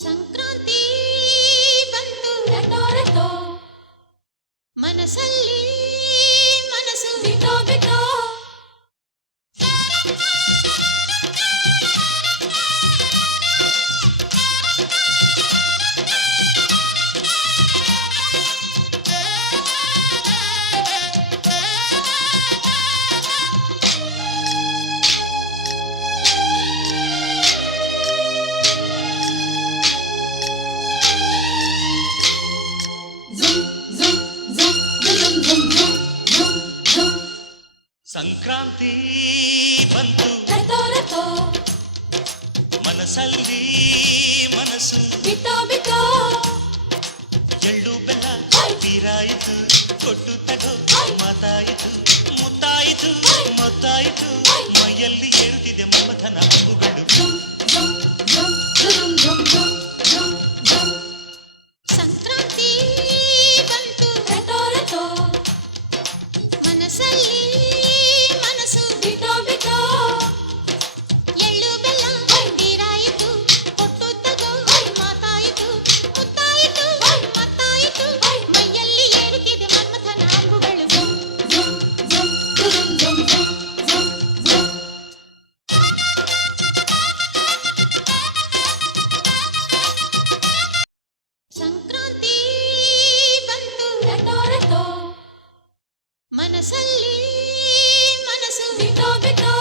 ಸಂಕ್ರಾಂತಿ ಬಂತು ರಟೋ ರಟೋ ಮನಸ್ಸಲ್ಲಿ ಮನಸ್ಸು ಬಿಟೋ ಬಿಟೋ ಸಂಕ್ರಾಂತಿ ಬಂತು ರಟೋ ರಟೋ ಮನಸ್ಸಲ್ಲಿ ಮನಸ್ಸು ಬಿಟೋ ಬಿಟೋ ಎಳ್ಳು ಬೆಲ್ಲ ಬೀರಾಯಿತು ಕೊಟ್ಟು ತಗೋ ಮಾತಾಯಿತು ಮುತ್ತಾಯಿತು ಮೊತ್ತಾಯಿತು ಮೈಯಲ್ಲಿ ಏರುತ್ತಿದೆ ಮಮಥನ ಹಬ್ಬುಗಳು ಸಂಕ್ರಾಂತಿ ಬಂತು ರಟೋ ರಟೋ ಮನಸ್ಸಲ್ಲಿ ಮನಸ್ಸು ಬಿಟೋ ಬಿಟೋ ಎಳ್ಳು ಬೆಲ್ಲ ಬೀರಾಯಿತು ಕೊಟ್ಟು ತಗೋ ಮಾತಾಯಿತು ಮುತ್ತಾಯಿತು ಮತ್ತಾಯಿತು ಮೈಯಲ್ಲಿ ಏರುತ್ತಿದೆ ಮನ್ಮಥನ ಅಂಬುಗಳು ಸಂಕ್ರಾಂತಿ ಬಂತು ರಟೋ ರಟೋ ಮನಸ್ಸಲ್ಲಿ ಮನಸ್ಸು ಬಿಟೋ ಬಿಟೋ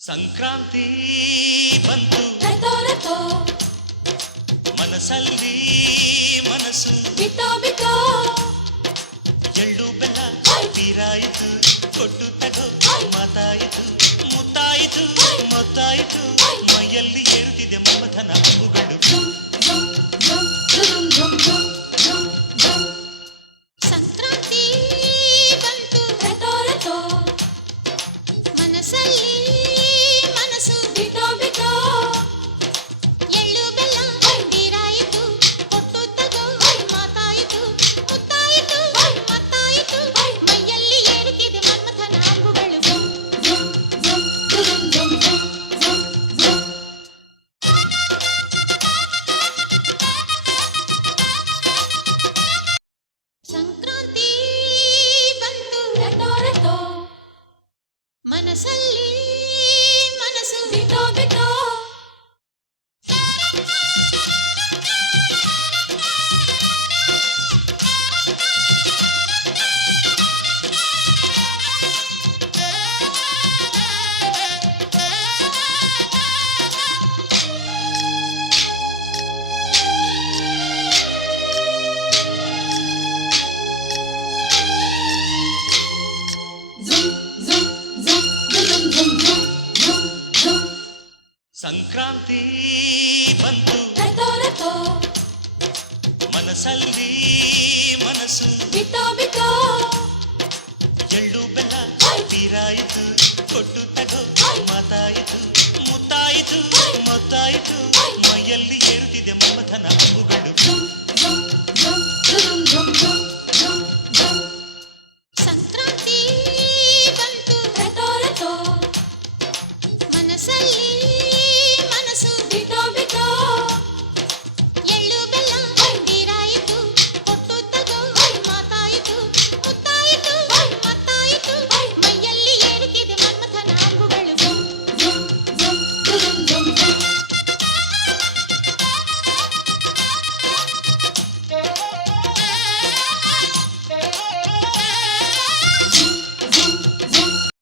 ಸಂಕ್ರಾಂತಿ ಬಂತು ರಟೋ ರಟೋ ಮನಸ್ಸಲ್ಲಿ ಮನಸ್ಸು ಬಿಟೋ ಬಿಟೋ ಎಳ್ಳು ಬೆಲ್ಲ ಬೀರಾಯಿತು ಕೊಟ್ಟು ತಗೋ ಮಾತಾಯಿತು ಮುತ್ತಾಯಿತು ಮೊತ್ತಾಯಿತು ಮೈಯಲ್ಲಿ ಏರುತ್ತಿದೆ ಮಮಥನ ಹಬ್ಬುಗಳು ಸಂಕ್ರಾಂತಿ ಬಂತು ರಟೋ ರಟೋ ಮನಸ್ಸಲ್ಲಿ ಮನಸ್ಸು ಬಿಟೋ ಬಿಟೋ ಎಳ್ಳು ಬೆಲ್ಲ ಬೀರಾಯಿತು ಕೊಟ್ಟು ತಗೋ ಮಾತಾಯಿತು ಮುತ್ತಾಯಿತು ಮತ್ತಾಯಿತು ಮೈಯಲ್ಲಿ ಏರುತ್ತಿದೆ ಮನ್ಮಥನ ಅಂಬುಗಳು ಸಂಕ್ರಾಂತಿ ಬಂತು ರಟೋ ರಟೋ ಮನಸ್ಸಲ್ಲಿ ಮನಸ್ಸು ಬಿಟೋ ಬಿಟೋ ಸಂಕ್ರಾಂತಿ ಬಂತು ರಟೋ ರಟೋ ಮನಸ್ಸಲ್ಲಿ ಮನಸ್ಸು ಬಿಟೋ ಬಿಟೋ